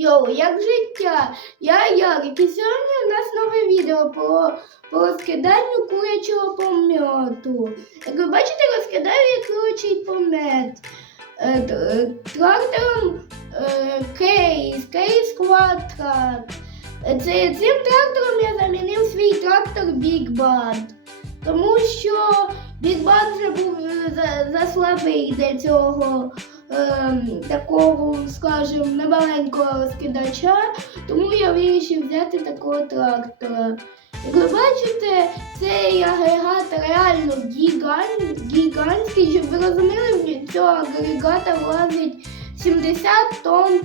Йоу, як життя? Я Ярик, і сьогодні у нас нове відео по, по розкиданню курячого пом'яту. Як ви бачите, розкидаю я курячий помет. Е, е, Трактором е, кейс, кейс квадрат. Е, цим трактором я замінив свій трактор Big Bad. Тому що Big Bad вже був е, за, заслабий для цього ем, такого, скажімо, немаленького розкидача, тому я вирішив взяти такого трактора. Як ви бачите, цей агрегат реально гігант, гігантський, щоб ви розуміли, в цього агрегата влазить 70 тонн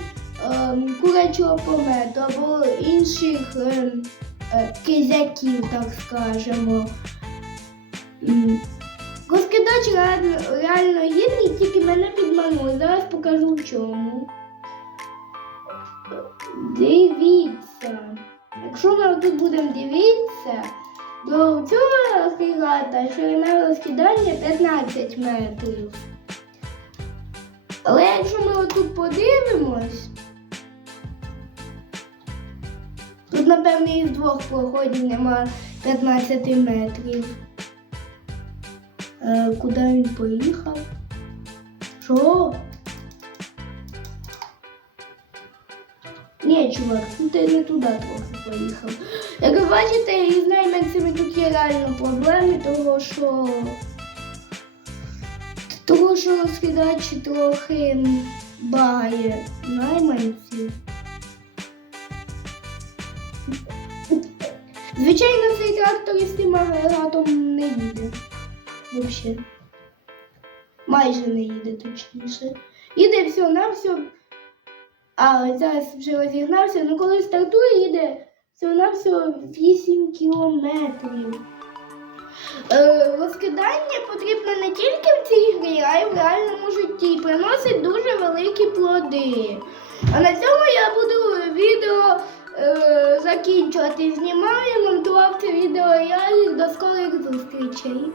ем, курячого помету або інших ем, е, кизяків, так скажемо. Розкидач реально, реально гідний, тільки мене підманули. Зараз покажу в чому. Тут будемо дивитися, у цього розкидата ширина розкидання 15 метрів. Але якщо ми отут подивимось, тут, напевно, із двох проходів нема 15 метрів. Е, куди він поїхав? Що? Ні, чувак, ну ти не туди трохи поїхав. Як ви бачите, із найманцями тут є реально проблеми, того що. Того, що розкидач трохи багає найманців. Звичайно, цей трактор із тим агрегатом не їде. Вообще. Майже не їде, точніше. Їде все на все. А зараз вже розігнався, ну коли стартує, їде все на все 8 кілометрів. Е, розкидання потрібно не тільки в цій грі, а й в реальному житті. Приносить дуже великі плоди. А на цьому я буду відео е, закінчувати. Знімаю, монтував це відео я до скорих зустрічей.